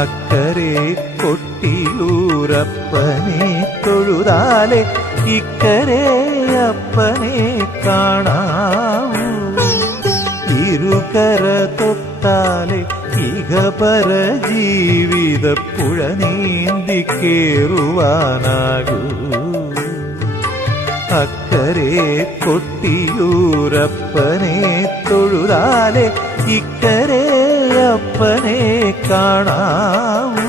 അക്കരെ കൊട്ടിയൂരപ്പനെ തൊഴുതാലെ ഇക്കരെ അപ്പനെ കാണാവൂ. ഇരുകര തൊട്ടാലെ ഇഹപര ജീവിത പുഴ നീന്തി കേറുവാനാകൂ. അക്കരെ കൊട്ടിയൂരപ്പനെ തൊഴുതാലെ ഇക്കരെ അപ്പനെ കാണാവൂ.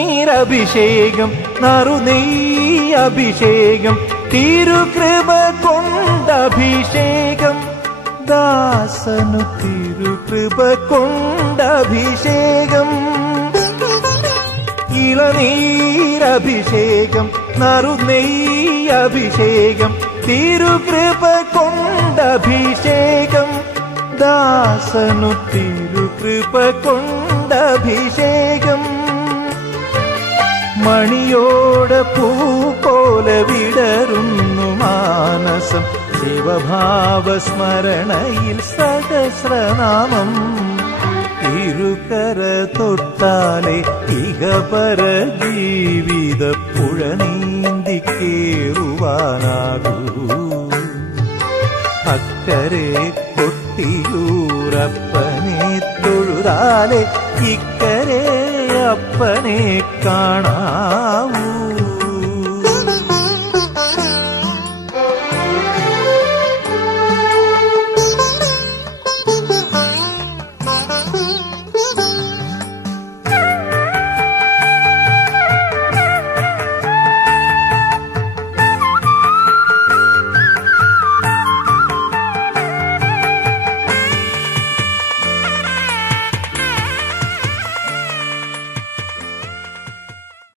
ഇളനീരഭിഷേകം നറുനെയ്യഭിഷേകം തിരുകൃപ കൊണ്ടഭിഷേകം ദാസനു തിരുകൃപ കൊണ്ടഭിഷേകം. ഇളനീരഭിഷേകം നറുനെയ്യഭിഷേകം തിരുകൃപ കൊണ്ടഭിഷേകം ദാസനു തിരുകൃപ കൊണ്ടഭിഷേകം. മണിയോട പൂ പോലെ വിടരുന്നു മാനസം ശിവഭാവസ്മരണയിൽ സഹസ്രനാമം. ഇരുകര തൊട്ടാലെ ഇഹപര ജീവിത പുഴ നീന്തി കേറുവാനാകൂ. അക്കരെ കൊട്ടിയൂരപ്പനെ തൊഴുതാലെ ഇക്കരെ അപ്പനെ കാണാവൂ.